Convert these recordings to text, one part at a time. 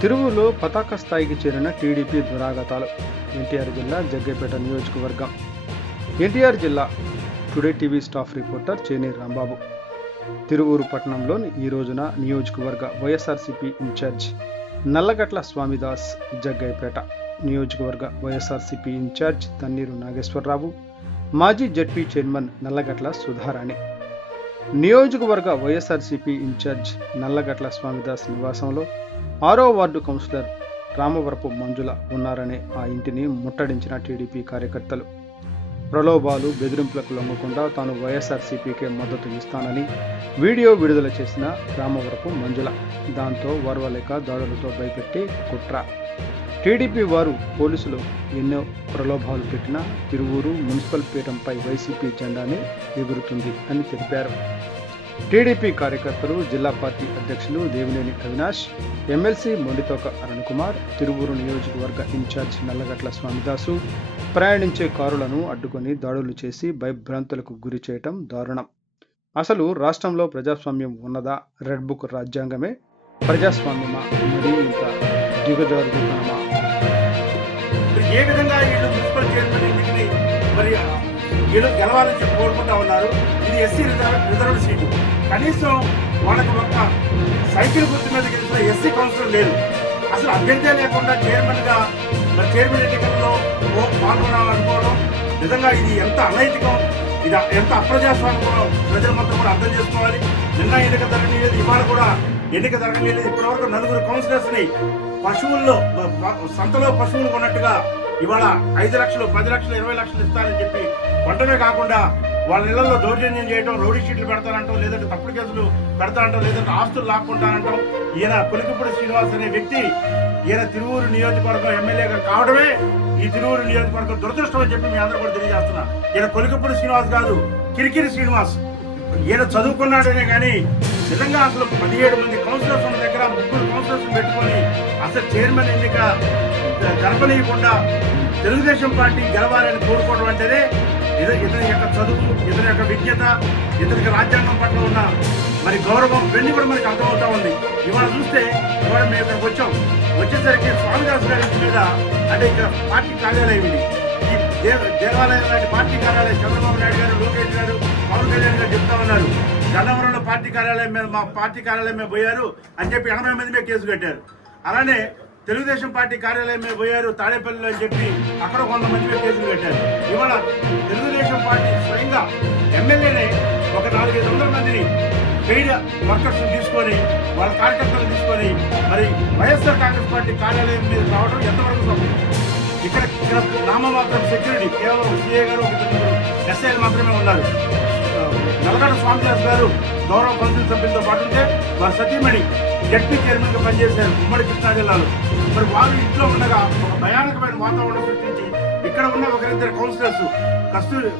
తిరువులో పతాక స్థాయికి చేరిన టీడీపీ దురాగతాలు ఎన్టీఆర్ జిల్లా జగ్గైపేట నియోజకవర్గం. ఎన్టీఆర్ జిల్లా today TV staff reporter చేని Rambabu. Tiruvuru పట్టణంలోని ఈ రోజున నియోజకవర్గ వైఎస్ఆర్సీపీ ఇన్ఛార్జ్ నల్లగట్ల స్వామిదాస్ జగ్గైపేట. నియోజకవర్గ వైఎస్ఆర్సీపీ ఇన్ఛార్జ్ తన్నీరు నాగేశ్వరరావు. మాజీ జడ్పీ చైర్మన్ నల్లగట్ల సుధారాణి. నియోజకవర్గ వైఎస్ఆర్సీపీ ఇన్ఛార్జ్ నల్లగట్ల స్వామిదాస్ నివాసంలో ఆరో వార్డు కౌన్సిలర్ రామవరపు మంజుల ఉన్నారనే ఆ ఇంటిని ముట్టడించిన టీడీపీ కార్యకర్తలు. ప్రలోభాలు బెదిరింపులకు లొంగకుండా తాను వైఎస్ఆర్సీపీకే మద్దతు ఇస్తానని వీడియో విడుదల చేసిన రామవరపు మంజుల దాంతో వారవలేక దాడులతో భయపెట్టి కుట్ర. టీడీపీ వారు పోలీసులు ఎన్నో ప్రలోభాలు పెట్టినా తిరువూరు మున్సిపల్ పీఠంపై వైసీపీ జెండానే ఎగురుతుంది అని తెలిపారు. టీడీపీ కార్యకర్తలు జిల్లా పార్టీ అధ్యక్షులు దేవినేని అవినాష్ ఎమ్మెల్సీ మొండితోక అరుణ్ కుమార్ తిరువూరు నియోజకవర్గ ఇన్ఛార్జ్ నల్లగట్ల స్వామిదాసు ప్రయాణించే కారులను అడ్డుకొని దాడులు చేసి భయభ్రాంతులకు గురి చేయటం దారుణం. అసలు రాష్ట్రంలో ప్రజాస్వామ్యం ఉన్నదా? రెడ్ బుక్ రాజ్యాంగమే ప్రజాస్వామ్యమా? మరీ ఇంత దిగజారుతున్నామా ఏ విధంగా వీళ్ళు మున్సిపల్ చైర్మన్ ఎన్నికని మరి వీళ్ళు గెలవాలని చెప్పి కోరుకుంటా ఉన్నారు? ఇది ఎస్సీ రిజర్వ్ రిజర్వ్ సీటు. కనీసం వాళ్ళకి ఒక సైకిల్ గుర్తు మీద గెలిచిన ఎస్సీ కౌన్సిలర్ లేదు. అసలు అభ్యర్థే లేకుండా చైర్మన్గా మరి చైర్మన్ ఎన్నికల్లో ఓ- పాల్గొనాలనుకోవడం నిజంగా ఇది ఎంత అనైతికం ఇది ఎంత అప్రజాస్వామ్యం ప్రజలు మొత్తం కూడా అర్థం చేసుకోవాలి. నిన్న ఎన్నిక లేదు ఇవాళ కూడా ఎన్నిక జరగలేదు. ఇప్పటివరకు నలుగురు కౌన్సిలర్స్ని పశువుల్లో సంతలో పశువులు కొన్నట్టుగా ఇవాళ ఐదు లక్షలు పది లక్షలు ఇరవై లక్షలు ఇస్తారని చెప్పి కొట్టమే కాకుండా వాళ్ళ ఇళ్ళలో దౌర్జన్యం చేయడం రౌడీ షీట్లు పెడతారంటాం లేదంటే తప్పుడు కేసులు పెడతారంటాం లేదంటే ఆస్తులు లాక్కుంటారంటాం. ఈయన కొలికిపూడి శ్రీనివాస్ అనే వ్యక్తి ఈయన తిరువూరు నియోజకవర్గం ఎమ్మెల్యేగా కావడమే ఈ తిరువూరు నియోజకవర్గం దురదృష్టం అని చెప్పి మీ అందరూ కూడా తెలియజేస్తున్నా. ఈయన కొలికిపూడి శ్రీనివాస్ కాదు కిరికిరి శ్రీనివాస్. ఈయన చదువుకున్నాడనే కానీ నిజంగా అసలు పదిహేడు మంది కౌన్సిలర్స్ ఉన్న దగ్గర ముగ్గురు కౌన్సిలర్స్ పెట్టుకొని అసలు చైర్మన్ ఎన్నిక జరపనీయకుండా తెలుగుదేశం పార్టీ గెలవాలని కోరుకోవడం అంటేనే ఇత- ఇతని యొక్క చదువు ఇతని యొక్క విజ్ఞత ఇతనికి రాజ్యాంగం పట్ల ఉన్న మరి గౌరవం వెళ్ళి కూడా మనకి అర్థమవుతా ఉంది. ఇవాళ చూస్తే ఇవాళ మేము ఇక్కడికి వచ్చాం. వచ్చేసరికి స్వామిదాస్ గారి మీద అంటే ఇక్కడ పార్టీ కార్యాలయం ఇది. ఈ దేవాలయం లాంటి పార్టీ కార్యాలయం చంద్రబాబు నాయుడు గారు లోకేష్ గారు పవన్ కళ్యాణ్ గారు చెప్తా ఉన్నారు. గన్నవరంలో పార్టీ కార్యాలయం మీద మా పార్టీ కార్యాలయం మీద పోయారు. అని చెప్పి ఎనభై మంది మీద కేసు కట్టారు. అలానే తెలుగుదేశం పార్టీ కార్యాలయం మీద పోయారు తాడేపల్లిలో అని చెప్పి అక్కడ కొంతమంది మీద కేసులు కట్టారు. ఇవాళ తెలుగుదేశం పార్టీ స్వయంగా ఎమ్మెల్యేనే ఒక నాలుగైదు వందల మందిని పెయిడ్ వర్కర్స్ తీసుకొని వాళ్ళ కార్యకర్తలు తీసుకొని మరి వైఎస్ఆర్ కాంగ్రెస్ పార్టీ కార్యాలయం మీద రావడం ఎంతవరకు సమయం ఇక్కడ ఇక్కడ నామమాత్రం సెక్యూరిటీ కేవలం సిఏ గారు ఎస్ఐలు మాత్రమే ఉన్నారు. నలగడ స్వామిదాస్ గారు గౌరవ కౌన్సిల్ సభ్యులతో పాటు ఉంటే వారి సతీమణి జడ్పీ చైర్మన్గా పనిచేశారు ఉమ్మడి కృష్ణా జిల్లాలో. మరి వారు ఇంట్లో ఉండగా ఒక భయానకమైన వాతావరణం సృష్టించి ఇక్కడ ఉన్న ఒకరిద్దరు కౌన్సిలర్స్ కస్తూరి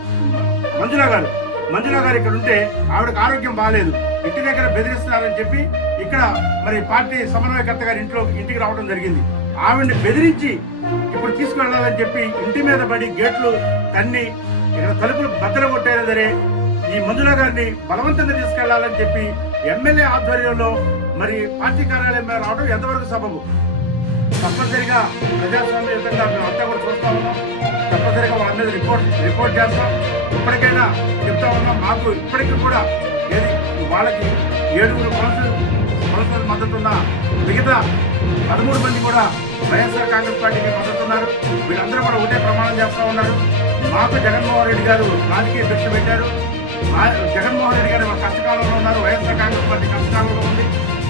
మంజుల గారు మంజుల గారు ఇక్కడ ఉంటే ఆవిడకి ఆరోగ్యం బాగాలేదు ఇంటి దగ్గర బెదిరిస్తున్నారని చెప్పి ఇక్కడ మరి పార్టీ సమన్వయకర్త గారి ఇంట్లో ఇంటికి రావడం జరిగింది. ఆవిడని బెదిరించి ఇప్పుడు తీసుకువెళ్ళాలని చెప్పి ఇంటి మీద పడి గేట్లు తన్ని ఇక్కడ తలుపులు బద్దలు కొట్టైనా సరే ఈ మంజుల గారిని బలవంతంగా తీసుకెళ్ళాలని చెప్పి ఎమ్మెల్యే ఆధ్వర్యంలో మరి పార్టీ కార్యాలయం మీద రావడం ఎంతవరకు సబబు? తప్పనిసరిగా ప్రజాస్వామ్యయుతంగా మేము అంతా కూడా చూస్తా ఉన్నాం. తప్పనిసరిగా వాళ్ళ మీద రిపోర్ట్ రిపోర్ట్ చేస్తాం. ఇప్పటికైనా చెప్తా ఉన్నాం. మాకు ఇప్పటికీ కూడా ఏది వాళ్ళకి ఏడుగురు కౌన్సిల్ కౌన్సిలర్ మద్దతు ఉన్న మిగతా పదమూడు మంది కూడా వైఎస్ఆర్ కాంగ్రెస్ పార్టీకి మద్దతు ఉన్నారు వీళ్ళందరూ కూడా ఒకటే ప్రమాణం చేస్తా ఉన్నారు. మాకు జగన్మోహన్ రెడ్డి గారు రాజకీయ శిక్ష పెట్టారు. జగన్మోహన్ రెడ్డి గారు కష్టకాలంలో ఉన్నారు వైఎస్ఆర్ కాంగ్రెస్ పార్టీ కష్టకాలంలో ఉంది.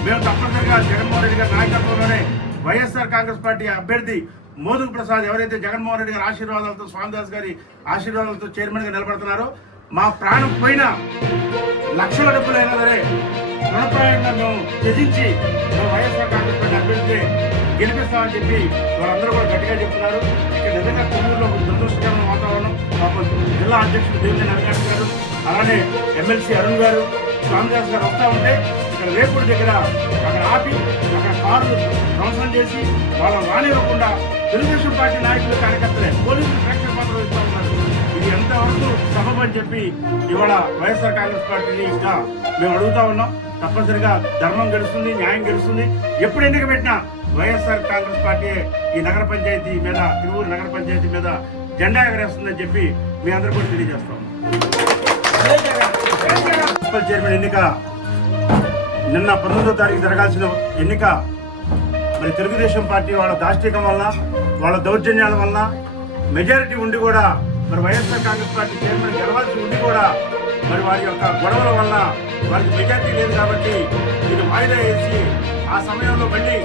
మేము తప్పనిసరిగా జగన్మోహన్ రెడ్డి గారి నాయకత్వంలోనే వైఎస్ఆర్ కాంగ్రెస్ పార్టీ అభ్యర్థి మోదుగు ప్రసాద్ ఎవరైతే జగన్మోహన్ రెడ్డి గారి ఆశీర్వాదాలతో స్వామిదాస్ గారి ఆశీర్వాదాలతో చైర్మన్గా నిలబడుతున్నారో మా ప్రాణం పోయిన లక్షల డబ్బులైనా సరే రుణప్రాయంగా మేము త్యజించి మేము వైఎస్ఆర్ కాంగ్రెస్ పార్టీ అభ్యర్థి గెలిపిస్తామని చెప్పి వాళ్ళందరూ కూడా గట్టిగా చెప్తున్నారు. ఇక్కడ నిజంగా కొమ్మూరులో దురదృష్టకరమైన వాతావరణం. పాపం జిల్లా అధ్యక్షుడు దేవినేని అవినాష్ గారు అలానే ఎమ్మెల్సీ అరుణ్ గారు స్వామిదాస్ గారు వస్తా ఉంటే ఇక్కడ రేపుడు దగ్గర అక్కడ ఆపి అక్కడ కార్లు ధ్వంసం చేసి వాళ్ళని రానివ్వకుండా తెలుగుదేశం పార్టీ నాయకులు కార్యకర్తలే పోలీసులు ప్రేక్షక పాత్ర ఇస్తూ ఉన్నారు. ఇది ఎంతవరకు సబబ్ చెప్పి ఇవాళ వైఎస్ఆర్ కాంగ్రెస్ పార్టీని ఇంకా మేము అడుగుతా ఉన్నాం. తప్పనిసరిగా ధర్మం గెలుస్తుంది న్యాయం గెలుస్తుంది ఎప్పుడు ఎన్నిక పెట్టినా వైఎస్ఆర్ కాంగ్రెస్ పార్టీ ఈ నగర పంచాయతీ మీద తిరువురు నగర పంచాయతీ మీద జెండా ఎగరేస్తుందని చెప్పి మీ అందరూ కూడా తెలియజేస్తాం. మున్సిపల్ చైర్మన్ ఎన్నిక నిన్న పంతొమ్మిదో తారీఖు జరగాల్సిన ఎన్నిక మరి తెలుగుదేశం పార్టీ వాళ్ళ దాష్టికం వల్ల వాళ్ళ దౌర్జన్యాల వల్ల మెజారిటీ ఉండి కూడా మరి వైఎస్ఆర్ కాంగ్రెస్ పార్టీ చైర్మన్ గెలవాల్సి ఉండి కూడా మరి వారి యొక్క గొడవల వల్ల వారికి మెజారిటీ లేదు కాబట్టి దీన్ని వాయిదా వేసి ఆ సమయంలో మళ్ళీ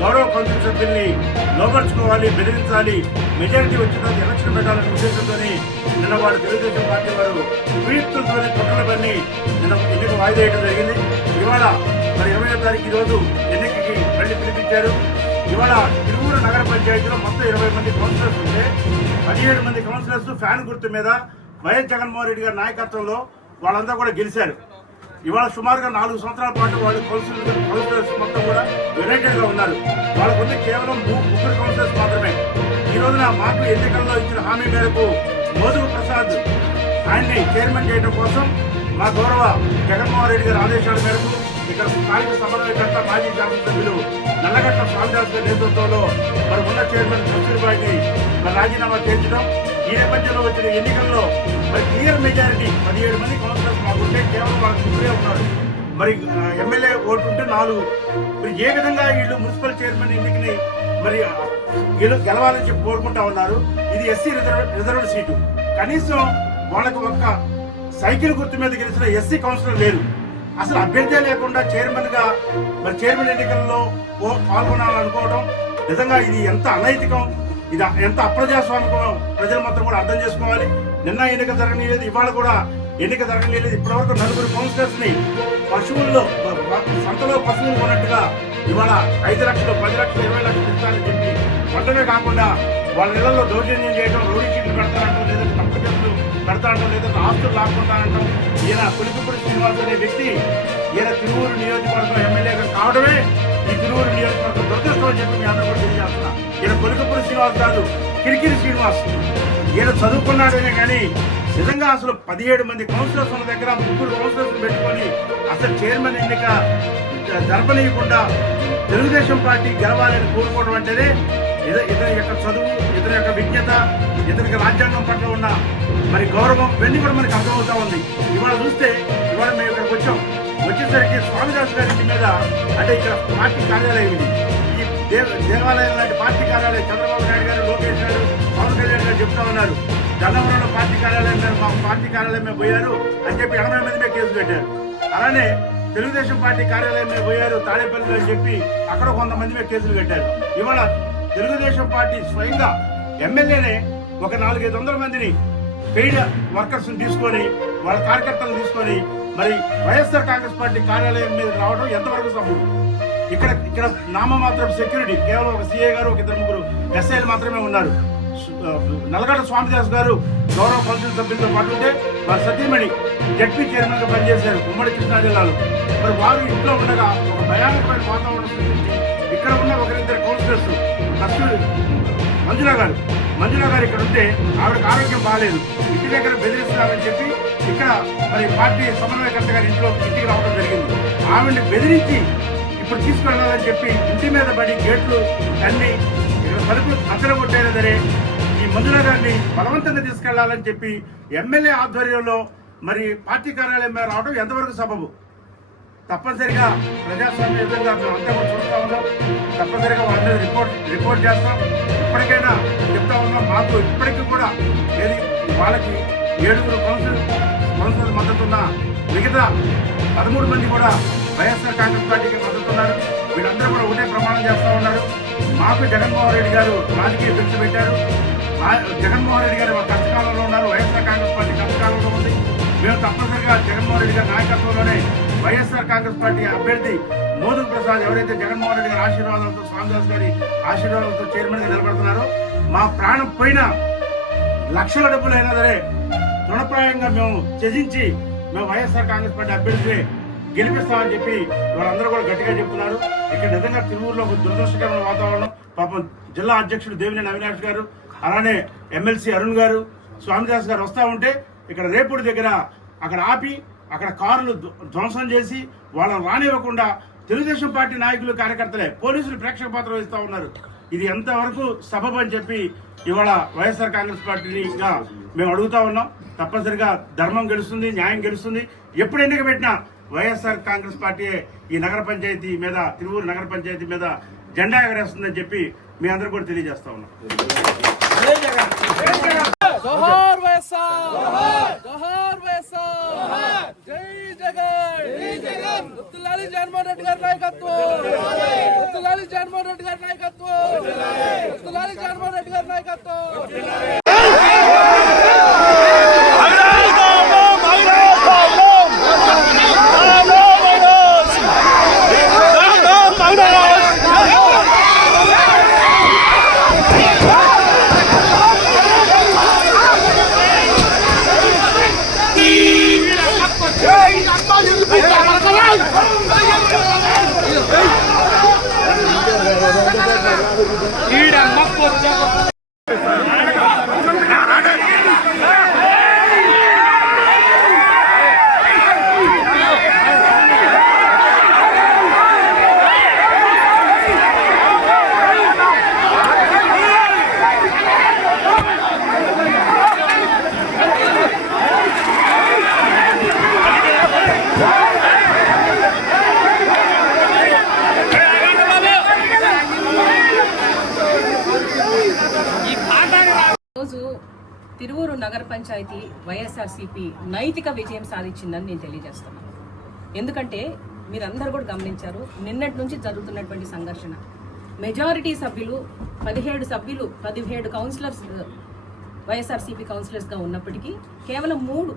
గౌరవ కౌన్సిల్ సభ్యుల్ని లోపరుచుకోవాలి బెదిరించాలి. మెజారిటీ వచ్చిన తర్వాత ఎలక్షన్ పెట్టాలనే ఉద్దేశంతో నిన్న వారు తెలుగుదేశం పార్టీ వారు వీర్తులతో కుట్రలు పని నిన్న ఎన్నిక వాయిదా వేయడం జరిగింది. ఇవాళ మరి ఇరవై తారీఖు ఈ రోజు ఎన్నికకి మళ్ళీ పిలిపించారు. ఇవాళ తిరువురు నగర పంచాయతీలో మొత్తం ఇరవై మంది కౌన్సిలర్స్ ఉంటే పదిహేడు మంది కౌన్సిలర్స్ ఫ్యాన్ గుర్తు మీద వైఎస్ జగన్మోహన్ రెడ్డి గారి నాయకత్వంలో వాళ్ళందరూ కూడా గెలిచారు. ఇవాళ సుమారుగా నాలుగు సంవత్సరాల పాటు వాళ్ళు కౌన్సిల్ కౌన్సిలర్స్ మొత్తం కూడా యునైటెడ్గా ఉన్నారు. వాళ్ళకు ఉంది కేవలం ముగ్గురు కౌన్సిలర్స్ మాత్రమే. ఈ రోజున మాకు ఎన్నికల్లో ఇచ్చిన హామీ మేరకు మోదుగు ప్రసాద్ ఆయన్ని చైర్మన్ చేయడం కోసం మా గౌరవ జగన్మోహన్ రెడ్డి గారి ఆదేశాల మేరకు ఇక్కడ స్థానిక సమన్వయకర్త మాజీ శాసనసభ్యులు నల్లగట్ల స్వామిదాస్ గారి నేతృత్వంలో మరి ఉన్న చైర్మన్ కస్తూరిబాయిని మరి రాజీనామా చేర్చడం ఈ నేపథ్యంలో వచ్చిన ఎన్నికల్లో మరి క్లియర్ మెజారిటీ పదిహేడు మంది కౌన్సిలర్స్ మాకుంటే కేవలం వాళ్ళకి ముగ్గురే ఉన్నారు. మరి ఎమ్మెల్యే ఓటు ఉంటే నాలుగు. మరి ఏ విధంగా వీళ్ళు మున్సిపల్ చైర్మన్ ఎన్నికని మరి వీళ్ళు గెలవాలని చెప్పి కోరుకుంటా ఉన్నారు. ఇది ఎస్సీ రిజర్వ్ రిజర్వ్డ్ సీటు. కనీసం వాళ్ళకి ఒక్క సైకిల్ గుర్తు మీద గెలిచిన ఎస్సీ కౌన్సిలర్ లేరు. అసలు అభ్యర్థే లేకుండా చైర్మన్గా మరి చైర్మన్ ఎన్నికల్లో పాల్గొనాలనుకోవడం నిజంగా ఇది ఎంత అనైతికం. ఇది ఎంత అప్రజాస్వామికం ప్రజలు మాత్రం కూడా అర్థం చేసుకోవాలి. నిన్న ఎన్నిక జరగలేదు ఇవాళ కూడా ఎన్నిక జరగలేదు ఇప్పటివరకు నలుగురు కౌన్సిలర్స్ని పశువుల్లో సంతలో పశువులు కొన్నట్టుగా ఇవాళ ఐదు లక్షలు పది లక్షలు ఇరవై లక్షలు ఇస్తారని చెప్పి పంటమే కాకుండా వాళ్ళ ఇళ్ళలో దౌర్జన్యం చేయడం రోడ్డు షీట్లు పెడతారంటాం లేదంటే తప్పు కేసులు పెడతారంటాం లేదంటే ఆస్తులు లాక్కుంటారంటాం ఈయన పులికుపుడి శ్రీనివాస్ అనే వ్యక్తి ఈయన తిరువురు నియోజకవర్గం ఎమ్మెల్యేగా కావడమే ఈ తిరువురు నియోజకవర్గం దురదృష్టం అని చెప్పి మీ అందరూ కూడా తెలియజేస్తున్నా. ఈయన కొలికపురి శ్రీనివాస్ కాదు కిరికిరి శ్రీనివాస్. ఈయన చదువుకున్నాడనే కానీ నిజంగా అసలు పదిహేడు మంది కౌన్సిలర్స్ ఉన్న దగ్గర ముగ్గురు కౌన్సిలర్స్ పెట్టుకొని అసలు చైర్మన్ ఎన్నిక జరపనీయకుండా తెలుగుదేశం పార్టీ గెలవాలని కోరుకోవడం అంటేనే ఇతని యొక్క చదువు ఇతని యొక్క విజ్ఞత ఇతనికి రాజ్యాంగం పట్ల ఉన్న మరి గౌరవం ఇవన్నీ కూడా మనకి అర్థమవుతా ఉంది. ఇవాళ చూస్తే ఇవాళ మేము ఇక్కడికి వచ్చాం. వచ్చేసరికి స్వామిదాస్ గారి మీద అంటే ఇక్కడ పార్టీ కార్యాలయం ఇది. ఈ దేవ దేవాలయం లాంటి పార్టీ కార్యాలయం చంద్రబాబు నాయుడు గారు లోకేష్ గారు పవన్ కళ్యాణ్ గారు చెప్తా ఉన్నారు. గన్నవరంలో పార్టీ కార్యాలయం గారు మా పార్టీ కార్యాలయం మీద పోయారు అని చెప్పి ఎనభై మంది మీద కేసు పెట్టారు. అలానే తెలుగుదేశం పార్టీ కార్యాలయం మీద పోయారు తాడేపల్లి అని చెప్పి అక్కడ కొంతమంది మీద కేసులు పెట్టారు. ఇవాళ తెలుగుదేశం పార్టీ స్వయంగా ఎమ్మెల్యేనే ఒక నాలుగైదు వందల మందిని పెయిడ్ వర్కర్స్ని తీసుకొని వాళ్ళ కార్యకర్తలను తీసుకొని మరి వైఎస్ఆర్ కాంగ్రెస్ పార్టీ కార్యాలయం మీద రావడం ఎంతవరకు సంభవం? ఇక్కడ ఇక్కడ నామమాత్రం సెక్యూరిటీ కేవలం ఒక సీఏ గారు ఒక ఇద్దరు ముగ్గురు ఎస్ఐలు మాత్రమే ఉన్నారు. సు- నల్లగడ్డ స్వామిదాస్ గారు గౌరవ కౌన్సిల్ సభ్యులతో పాటు ఉంటే వారు సతీమణి జడ్పీ చైర్మన్గా పనిచేశారు ఉమ్మడి కృష్ణా జిల్లాలో. మరి వారు ఇంట్లో ఉండగా ఒక భయానకమైన వాతావరణం సృష్టించి ఇక్కడ ఉన్న ఒకరిద్దరు కౌన్సిలర్స్ కస్తూరి మంజుల గారు. మంజుల గారు ఇక్కడ ఉంటే ఆవిడకి ఆరోగ్యం బాగాలేదు ఇంటి దగ్గర బెదిరిస్తున్నారని చెప్పి ఇక్కడ మరి పార్టీ సమన్వయకర్త గారి ఇంట్లో ఇంటికి రావడం జరిగింది. ఆవిడని బెదిరించి ఇప్పుడు తీసుకెళ్ళాలని చెప్పి ఇంటి మీద పడి గేట్లు అన్ని ఇక్కడ తలుపులు అద్దరు కొట్టైనా సరే ఈ మంజుల గారిని బలవంతంగా తీసుకెళ్ళాలని చెప్పి ఎమ్మెల్యే ఆధ్వర్యంలో మరి పార్టీ కార్యాలయం మీద రావడం ఎంతవరకు సబబు? తప్పనిసరిగా ప్రజాస్వామ్య విధంగా మేము అంతా కూడా చూస్తా ఉన్నాం. తప్పనిసరిగా వాళ్ళ మీద రిపోర్ట్ రిపోర్ట్ చేస్తాం. ఇప్పటికైనా చెప్తా ఉన్నాం. మాకు ఇప్పటికీ కూడా ఏది వాళ్ళకి ఏడుగురు కౌన్సిల్ కౌన్సిలర్ మద్దతున్న మిగతా పదమూడు మంది కూడా వైఎస్ఆర్ కాంగ్రెస్ పార్టీకి మద్దతు ఉన్నారు వీళ్ళందరూ కూడా ఒకటే ప్రమాణం చేస్తూ ఉన్నారు. మాకు జగన్మోహన్ రెడ్డి గారు రాజకీయ భిక్ష పెట్టారు. జగన్మోహన్ రెడ్డి గారు కష్టకాలంలో ఉన్నారు. వైఎస్ఆర్ కాంగ్రెస్ పార్టీ కష్టకాలంలో ఉంది. మేము తప్పనిసరిగా జగన్మోహన్ రెడ్డి గారి నాయకత్వంలోనే వైఎస్ఆర్ కాంగ్రెస్ పార్టీ అభ్యర్థి మోదీ ప్రసాద్ ఎవరైతే జగన్మోహన్ రెడ్డి గారి ఆశీర్వాదాలతో స్వామిదాస్ గారి ఆశీర్వాదాలతో చైర్మన్గా నిలబడుతున్నారో మా ప్రాణం పోయిన లక్షల డబ్బులైనా సరే తృణప్రాయంగా మేము త్యజించి మేము వైఎస్ఆర్ కాంగ్రెస్ పార్టీ అభ్యర్థి గెలిపిస్తామని చెప్పి వాళ్ళందరూ కూడా గట్టిగా చెప్తున్నారు. ఇక్కడ నిజంగా తిరువూరులో ఒక దురదృష్టకరమైన వాతావరణం. పాపం జిల్లా అధ్యక్షుడు దేవినేని అవినాష్ గారు అలానే ఎమ్మెల్సీ అరుణ్ గారు స్వామిదాస్ గారు వస్తూ ఉంటే ఇక్కడ రేపుడి దగ్గర అక్కడ ఆపి అక్కడ కారులు ధ్వంసం చేసి వాళ్ళని రానివ్వకుండా తెలుగుదేశం పార్టీ నాయకులు కార్యకర్తలే పోలీసులు ప్రేక్షక పాత్ర వహిస్తూ ఉన్నారు. ఇది ఎంతవరకు సబబ్ అని చెప్పి ఇవాళ వైఎస్ఆర్ కాంగ్రెస్ పార్టీగా మేము అడుగుతా ఉన్నాం. తప్పనిసరిగా ధర్మం గెలుస్తుంది న్యాయం గెలుస్తుంది. ఎప్పుడు ఎన్నిక పెట్టినా వైఎస్ఆర్ కాంగ్రెస్ పార్టీ ఈ నగర పంచాయతీ మీద తిరువూరు నగర పంచాయతీ మీద జెండా ఎగరేస్తుందని చెప్పి మీ అందరూ కూడా తెలియజేస్తా ఉన్నాం. జగన్మోహన్ రెడ్డి గారి నాయకత్వం. గుర్తులాలి జగన్మోహన్ రెడ్డి గారి నాయకత్వం. గుర్తులాలి జగన్మోహన్ రెడ్డి గారి నాయకత్వం. తిరువూరు నగర పంచాయతీ వైఎస్ఆర్సీపీ నైతిక విజయం సాధించిందని నేను తెలియజేస్తున్నాను. ఎందుకంటే మీరందరూ కూడా గమనించారు నిన్నటి నుంచి జరుగుతున్నటువంటి సంఘర్షణ. మెజారిటీ సభ్యులు పదిహేడు సభ్యులు పదిహేడు కౌన్సిలర్స్ వైఎస్ఆర్సీపీ కౌన్సిలర్స్గా ఉన్నప్పటికీ కేవలం మూడు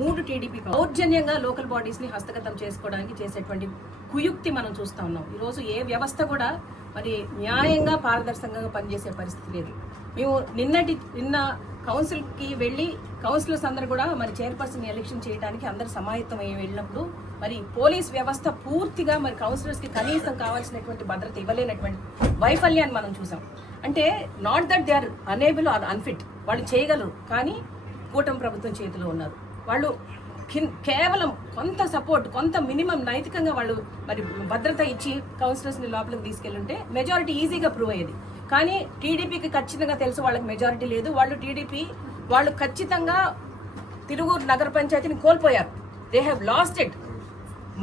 మూడు టీడీపీ దౌర్జన్యంగా లోకల్ బాడీస్ని హస్తగతం చేసుకోవడానికి చేసేటువంటి కుయుక్తి మనం చూస్తా ఉన్నాం. ఈరోజు ఏ వ్యవస్థ కూడా మరి న్యాయంగా పారదర్శకంగా పనిచేసే పరిస్థితి లేదు. మేము నిన్నటి నిన్న కౌన్సిల్కి వెళ్ళి కౌన్సిలర్స్ అందరూ కూడా మరి చైర్పర్సన్ ఎలక్షన్ చేయడానికి అందరు సమాయత్తం అయ్యి వెళ్ళినప్పుడు మరి పోలీస్ వ్యవస్థ పూర్తిగా మరి కౌన్సిలర్స్కి కనీసం కావాల్సినటువంటి భద్రత ఇవ్వలేనటువంటి వైఫల్యాన్ని మనం చూసాం. అంటే not that they are unable or unfit వాళ్ళు చేయగలరు కానీ కూటమి ప్రభుత్వం చేతిలో ఉన్నారు. వాళ్ళు కేవలం కొంత సపోర్ట్ కొంత మినిమం నైతికంగా వాళ్ళు మరి భద్రత ఇచ్చి కౌన్సిలర్స్ని లోపలికి తీసుకెళ్ళుంటే మెజారిటీ ఈజీగా ప్రూవ్ అయ్యేది. కానీ టీడీపీకి ఖచ్చితంగా తెలుసు వాళ్ళకి మెజారిటీ లేదు. వాళ్ళు టీడీపీ వాళ్ళు ఖచ్చితంగా తిరువూరు నగర పంచాయతీని కోల్పోయారు. They have lost it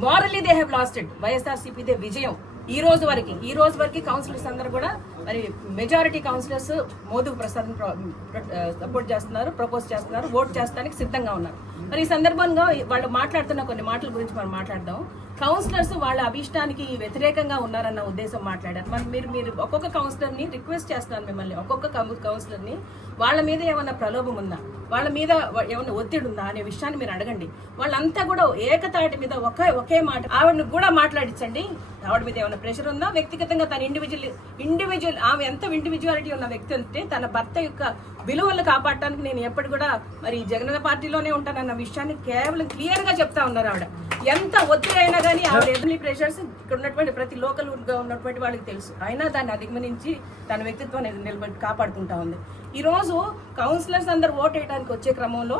morally they have lost it వైఎస్ఆర్సీపీదే విజయం. ఈ రోజు వరకు ఈ రోజు వరకు కౌన్సిలర్స్ అందరూ కూడా మరి majority councillors Modi Prasad support చేస్తున్నారు ప్రపోజ్ చేస్తున్నారు ఓట్ చేస్తానికి సిద్ధంగా ఉన్నారు. మరి ఈ సందర్భంగా వాళ్ళు మాట్లాడుతున్న కొన్ని మాటల గురించి మనం మాట్లాడదాం. కౌన్సిలర్స్ వాళ్ళ అభిష్టానికి వ్యతిరేకంగా ఉన్నారన్న ఉద్దేశం మాట్లాడారు. మరి మీరు మీరు ఒక్కొక్క కౌన్సిలర్ని రిక్వెస్ట్ చేస్తున్నాను మిమ్మల్ని ఒక్కొక్క కౌన్సిలర్ని వాళ్ళ మీద ఏమైనా ప్రలోభం ఉందా? వాళ్ళ మీద ఏమైనా ఒత్తిడి ఉందా అనే విషయాన్ని మీరు అడగండి. వాళ్ళంతా కూడా ఏకతాటి మీద ఒకే ఒకే మాట ఆవిడని కూడా మాట్లాడించండి. ఆవిడ మీద ఏమైనా ప్రెషర్ ఉందా? వ్యక్తిగతంగా తన ఇండివిజువల్ ఇండివిజువల్ ఆమె ఎంత ఇండివిజువాలిటీ ఉన్న వ్యక్తి అంటే తన భర్త యొక్క విలువలు కాపాడటానికి నేను ఎప్పటి కూడా మరి జగనన్న పార్టీలోనే ఉంటానన్న విషయాన్ని కేవలం క్లియర్గా చెప్తా ఉన్నారు ఆవిడ. ఎంత ఒత్తిడి అయినా కానీ ఆవిడ ఎన్ని ప్రెషర్స్ ఇక్కడ ఉన్నటువంటి ప్రతి లోకల్గా ఉన్నటువంటి వాళ్ళకి తెలుసు. అయినా దాన్ని అధిగమనించి తన వ్యక్తిత్వాన్ని నిలబెట్టి కాపాడుకుంటా ఉంది. ఈ రోజు కౌన్సిలర్స్ అందరు ఓట్ వేయడానికి వచ్చే క్రమంలో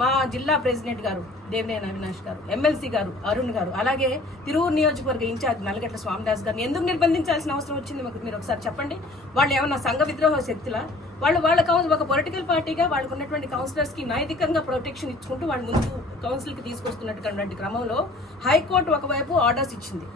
మా జిల్లా ప్రెసిడెంట్ గారు దేవినేని అవినాష్ గారు ఎమ్మెల్సీ గారు అరుణ్ గారు అలాగే తిరువురు నియోజకవర్గ ఇన్ఛార్జ్ నల్లగట్ల స్వామిదాస్ గారిని ఎందుకు నిర్బంధించాల్సిన అవసరం వచ్చింది మాకు? మీరు ఒకసారి చెప్పండి. వాళ్ళు ఏమన్నా సంఘ విద్రోహ శక్తులా? వాళ్ళు వాళ్ళ కౌన్ ఒక పొలిటికల్ పార్టీగా వాళ్ళకు ఉన్నటువంటి కౌన్సిలర్స్కి నైతికంగా ప్రొటెక్షన్ ఇచ్చుకుంటూ వాళ్ళు ముందు కౌన్సిల్కి తీసుకొస్తున్నటువంటి క్రమంలో హైకోర్టు ఒకవైపు ఆర్డర్స్ ఇచ్చింది.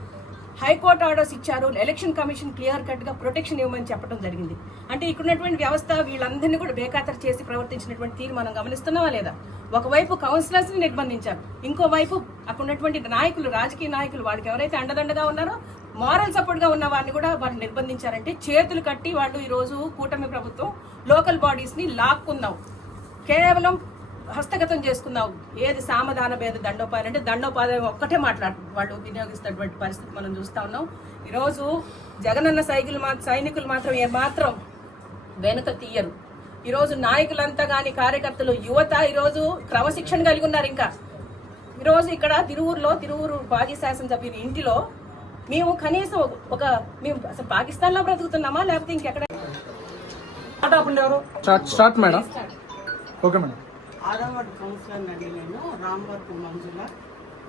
హైకోర్టు ఆర్డర్స్ ఇచ్చారు ఎలక్షన్ కమిషన్ క్లియర్ కట్గా ప్రొటెక్షన్ ఇవ్వమని చెప్పడం జరిగింది. అంటే ఇక్కడున్నటువంటి వ్యవస్థ వీళ్ళందరినీ కూడా బేఖాతరు చేసి ప్రవర్తించినటువంటి తీరు మనం గమనిస్తున్నావా లేదా? ఒకవైపు కౌన్సిలర్స్ని నిర్బంధించారు ఇంకోవైపు అక్కడ ఉన్నటువంటి నాయకులు రాజకీయ నాయకులు వాడికి ఎవరైతే అండదండగా ఉన్నారో మారల్ సపోర్ట్గా ఉన్న వారిని కూడా వాళ్ళు నిర్బంధించారంటే చేతులు కట్టి వాళ్ళు ఈరోజు కూటమి ప్రభుత్వం లోకల్ బాడీస్ని లాక్కున్నావు లాక్కుందాం. కేవలం హస్తగతం చేసుకుందాం ఏది సామధాన భేద దండోపాయం అంటే దండోపాయం ఒక్కటే మాట్లాడు వాళ్ళు వినియోగిస్తున్నటువంటి పరిస్థితి మనం చూస్తా ఉన్నాం. ఈరోజు జగనన్న సైకిల్ మా సైనికులు మాత్రం ఏమాత్రం వెనుక తీయరు. ఈరోజు నాయకులంతా కానీ కార్యకర్తలు యువత ఈరోజు క్రమశిక్షణ కలిగి ఉన్నారు ఇంకా. ఈరోజు ఇక్కడ తిరువూరులో తిరువూరు మాజీ శాసనసభ్యుని ఇంటిలో మేము కనీసం ఒక మేము అసలు పాకిస్తాన్లో బ్రతుకుతున్నామా? లేకపోతే ఇంకెక్కడ? Start start madam. Okay madam. ఆరో వార్డు కౌన్సిలర్ అడిగినాను రాంబర్కు మంజుల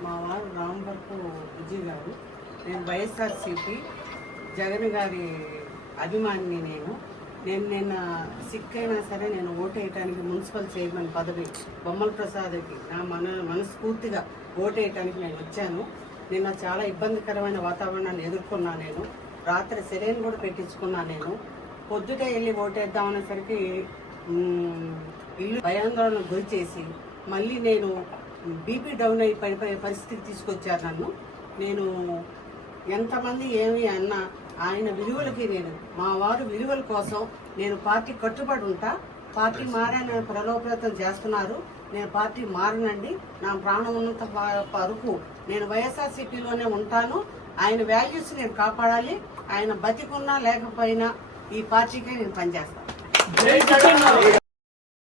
మా వారు రాంబర్కు విజయ్ గారు. నేను వైఎస్ఆర్సీపీ జగన్ గారి అభిమానిని నేను. నేను నిన్న సిక్ అయినా సరే నేను ఓటు వేయటానికి మున్సిపల్ చైర్మన్ పదవి బొమ్మల ప్రసాద్కి నా మన మనస్ఫూర్తిగా ఓటు వేయటానికి నేను వచ్చాను. నిన్న చాలా ఇబ్బందికరమైన వాతావరణాన్ని ఎదుర్కొన్నా నేను. రాత్రి సెలైన్ కూడా పెట్టించుకున్నా నేను. పొద్దుటే వెళ్ళి ఓటేద్దామనేసరికి అనేసరికి ఇల్లు భయాందోళనకు గురి చేసి మళ్ళీ నేను బీపీ డౌన్ అయి పడిపోయే పరిస్థితికి తీసుకొచ్చారు నన్ను. నేను ఎంతమంది ఏమి అన్నా ఆయన విలువలకి నేను మా వారు విలువల కోసం నేను పార్టీ కట్టుబడి ఉంటా. పార్టీ మారని ప్రలోభ్యతం చేస్తున్నారు. నేను పార్టీ మారనండి. నా ప్రాణం ఉన్నంత వరకు నేను వైఎస్ఆర్సీపీలోనే ఉంటాను. ఆయన వాల్యూస్ నేను కాపాడాలి. ఆయన బతికున్నా లేకపోయినా ఈ పార్టీకే నేను పనిచేస్తాను.